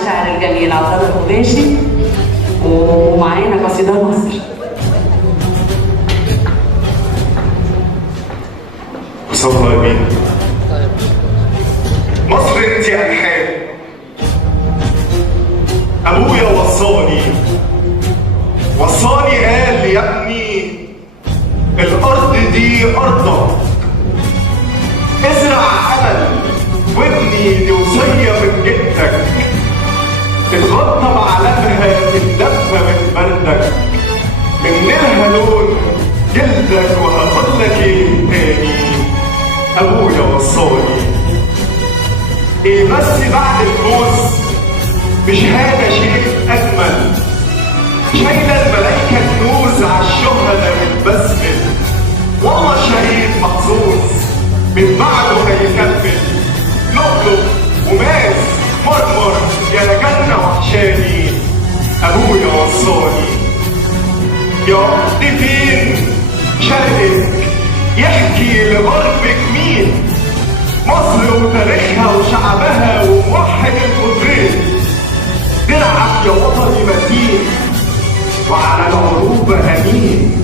الشاعر الجميل عبد الله القباشي، ومعانا قصيدة مصر. وصلنا بينا مصر انت الحال، ابويا وصاني قال لي يا ابني الارض دي ارضك، ازرع امل وابني دي وصيه من جدك، اتغطى بعلمها تتدفى من بردك، من نيلها لون جلدك، وهقول لك ايه تاني ابويا وصاني ايه بس بعد الفوز بشهاده شيء اجمل، شايله الملايكه كنوز عالشهداء بتبسمل، والله شهيد محظوظ من بعده هيكمل، لؤلؤ وماس مرمر يا جنه وحشاني ابويا وصاني. يا أختي فين شرقك يحكي لغربك مين، مصر وتاريخها وشعبها وموحد القدرين، درعك يا وطني متين وعلى العروبة أمين،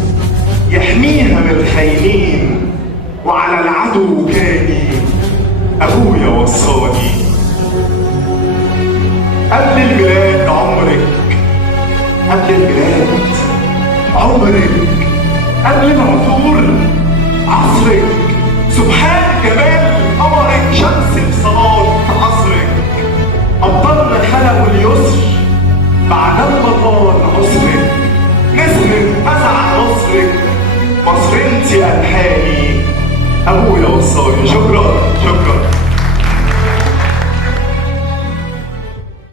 يحميها من الخاينين وعلى العدو كاني أبويا وصاني. قبل الميلاد عمرك، قبل الميلاد عمرك، قبل العصور عصرك، سبحان